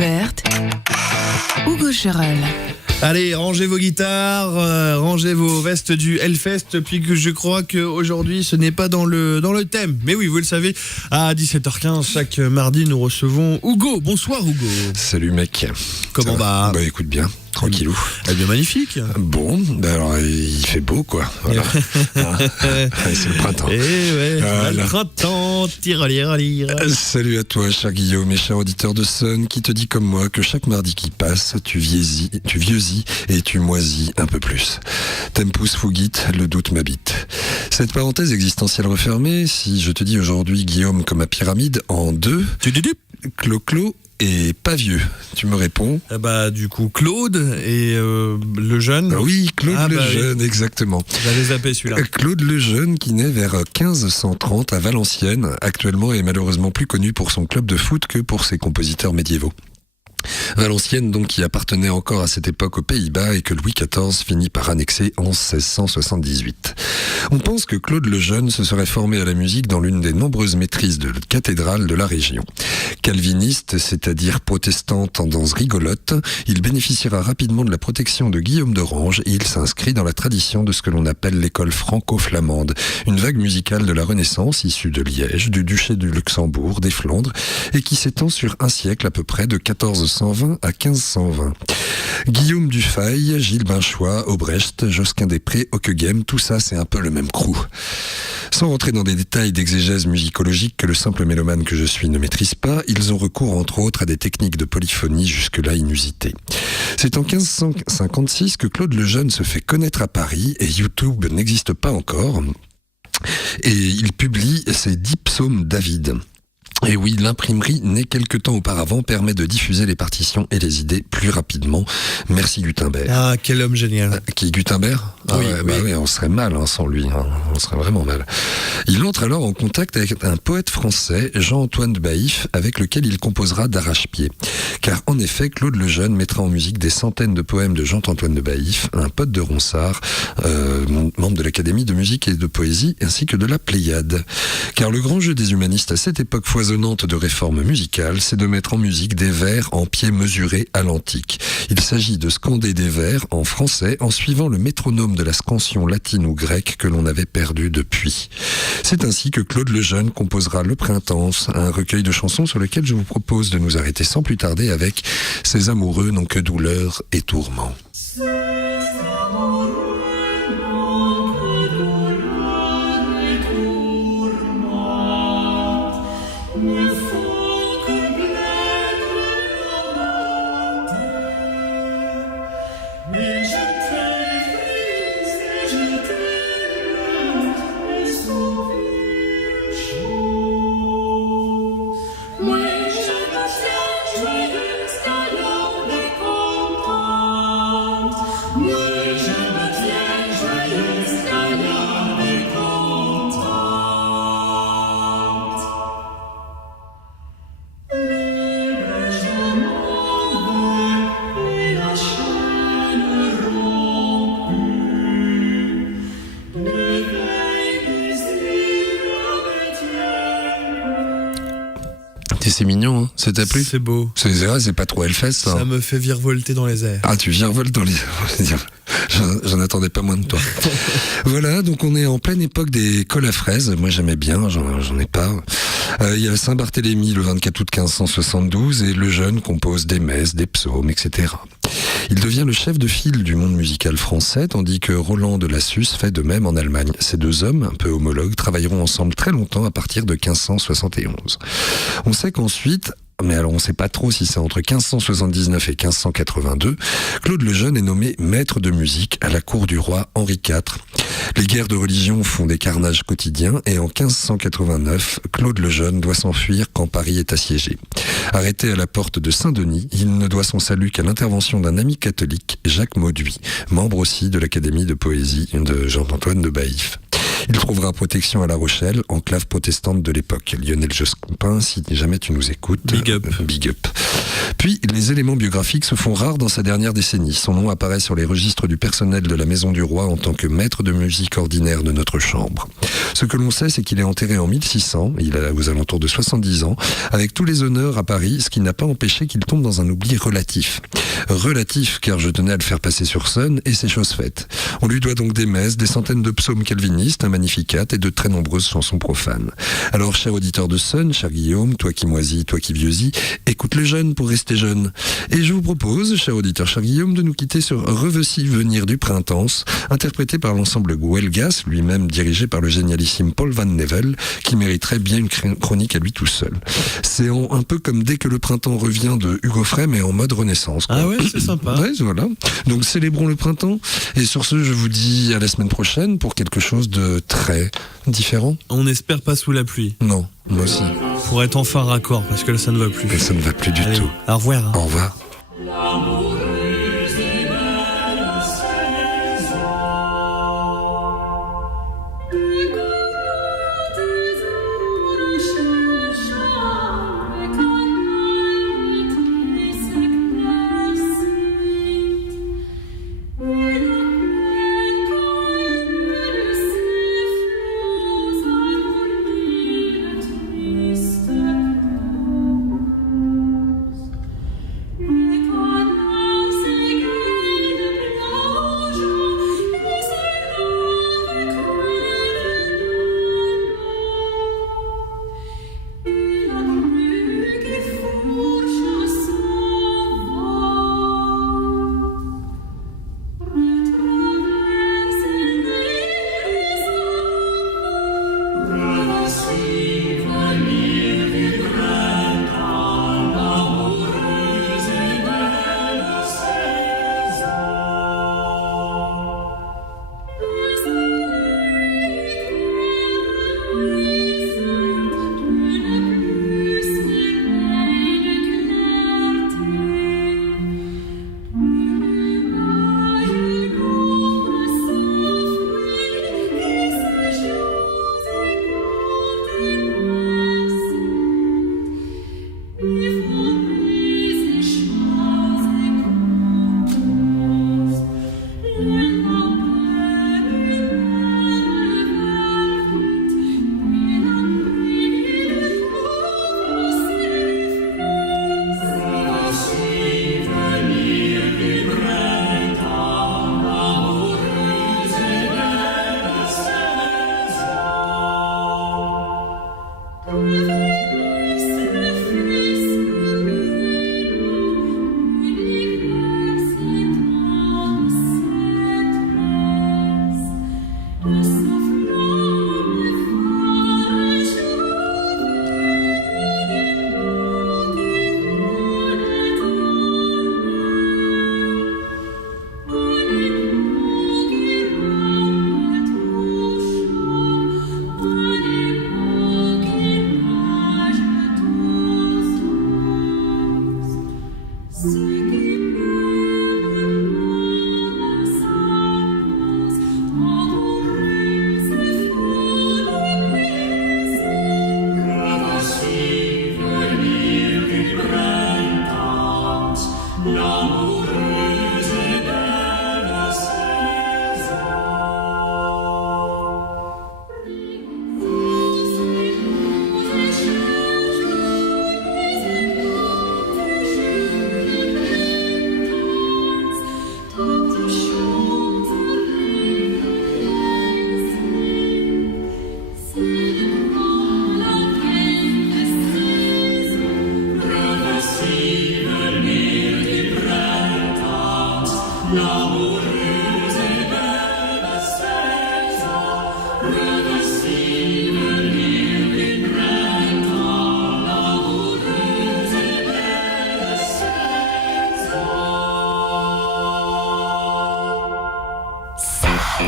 découverte, Hugo Cheral. Allez, rangez vos guitares, rangez vos vestes du Hellfest, puis que je crois qu'aujourd'hui ce n'est pas dans le thème. Mais oui, vous le savez, à 17h15, chaque mardi, nous recevons Hugo. Bonsoir Hugo. Salut mec. Comment va ? Bah écoute bien, tranquillou. Eh bien magnifique. Bon, bah alors il fait beau quoi. Voilà. C'est le printemps. Eh ouais, Voilà. le printemps, tiralire. Salut à toi, cher Guillaume et cher auditeur de Sun, qui te dit comme moi que chaque mardi qui passe, tu vieuxis et tu moisis un peu plus. Tempus fugit, le doute m'habite. Cette parenthèse existentielle refermée, si je te dis aujourd'hui Guillaume comme ma pyramide en deux, Clo-Clo et pas vieux, tu me réponds? Bah du coup Claude et le jeune. Oui, Claude Lejeune, exactement. J'avais zappé celui-là. Claude Lejeune qui naît vers 1530 à Valenciennes, actuellement est malheureusement plus connu pour son club de foot que pour ses compositeurs médiévaux. Valenciennes donc qui appartenait encore à cette époque aux Pays-Bas et que Louis XIV finit par annexer en 1678. On pense que Claude Lejeune se serait formé à la musique dans l'une des nombreuses maîtrises de cathédrales de la région. Calviniste, c'est-à-dire protestant tendance rigolote, il bénéficiera rapidement de la protection de Guillaume d'Orange et il s'inscrit dans la tradition de ce que l'on appelle l'école franco-flamande, une vague musicale de la Renaissance issue de Liège, du duché du Luxembourg, des Flandres et qui s'étend sur un siècle à peu près de 1420 à 1520. Guillaume Dufay, Gilles Binchois, Aubrecht, Josquin des Prés, Ockeghem, tout ça c'est un peu le même crew. Sans rentrer dans des détails d'exégèse musicologique que le simple mélomane que je suis ne maîtrise pas, ils ont recours entre autres à des techniques de polyphonie jusque-là inusitées. C'est en 1556 que Claude Lejeune se fait connaître à Paris et YouTube n'existe pas encore. Et il publie ses 10 psaumes David. Et oui, l'imprimerie, née quelque temps auparavant, permet de diffuser les partitions et les idées plus rapidement. Merci Gutenberg. Ah, quel homme génial. Qui, Gutenberg ? Oui, oui, on serait mal sans lui, on serait vraiment mal. Il entre alors en contact avec un poète français, Jean-Antoine de Baïf, avec lequel il composera d'arrache-pied. Car en effet, Claude Lejeune mettra en musique des centaines de poèmes de Jean-Antoine de Baïf, un pote de Ronsard, membre de l'Académie de musique et de poésie, ainsi que de la Pléiade. Car le grand jeu des humanistes à cette époque foisonnante de réforme musicale, c'est de mettre en musique des vers en pieds mesurés à l'antique. Il s'agit de scander des vers en français en suivant le métronome de la scansion latine ou grecque que l'on avait perdu depuis. C'est ainsi que Claude Lejeune composera Le Printemps, un recueil de chansons sur lequel je vous propose de nous arrêter sans plus tarder avec Ces amoureux n'ont que douleur et tourment. C'est mignon, hein. Ça t'a plu ? C'est beau. C'est pas trop Hellfest, ça. Ça me fait virevolter dans les airs. Ah, tu virevoltes dans les airs. J'en attendais pas moins de toi. Voilà, donc on est en pleine époque des cols à fraises. Moi j'aimais bien, j'en ai pas. Il y a Saint-Barthélemy le 24 août 1572 et Lejeune compose des messes, des psaumes, etc. Il devient le chef de file du monde musical français, tandis que Roland de Lassus fait de même en Allemagne. Ces deux hommes, un peu homologues, travailleront ensemble très longtemps à partir de 1571. On sait qu'ensuite, mais alors on ne sait pas trop si c'est entre 1579 et 1582, Claude Lejeune est nommé maître de musique à la cour du roi Henri IV. Les guerres de religion font des carnages quotidiens et en 1589, Claude Lejeune doit s'enfuir quand Paris est assiégé. Arrêté à la porte de Saint-Denis, il ne doit son salut qu'à l'intervention d'un ami catholique, Jacques Mauduit, membre aussi de l'Académie de poésie de Jean-Antoine de Baïf. Il trouvera protection à La Rochelle, enclave protestante de l'époque. Lionel Jospin, si jamais tu nous écoutes, Big up. Big up. Puis, les éléments biographiques se font rares dans sa dernière décennie. Son nom apparaît sur les registres du personnel de la Maison du Roi en tant que maître de musique ordinaire de notre chambre. Ce que l'on sait, c'est qu'il est enterré en 1600, il a aux alentours de 70 ans, avec tous les honneurs à Paris, ce qui n'a pas empêché qu'il tombe dans un oubli relatif. Relatif, car je tenais à le faire passer sur scène, et c'est chose faite. On lui doit donc des messes, des centaines de psaumes calvinistes, un Magnificat et de très nombreuses chansons profanes. Alors, cher auditeur de Sun, cher Guillaume, toi qui moisis, toi qui vieuxis, écoute les jeunes pour rester jeune. Et je vous propose, cher auditeur, cher Guillaume, de nous quitter sur Revoici venir du printemps, interprété par l'ensemble Guelgas, lui-même dirigé par le génialissime Paul Van Nevel, qui mériterait bien une chronique à lui tout seul. C'est un peu comme Dès que le printemps revient de Hugo Frey, mais en mode Renaissance, quoi. Ah ouais, c'est sympa. Ouais, voilà. Donc célébrons le printemps. Et sur ce, je vous dis à la semaine prochaine pour quelque chose de très différent. On espère pas sous la pluie. Non, moi aussi. Pour être enfin raccord, parce que là, ça ne va plus. Mais ça ne va plus du Allez, tout. au revoir. Hein. Au revoir. No.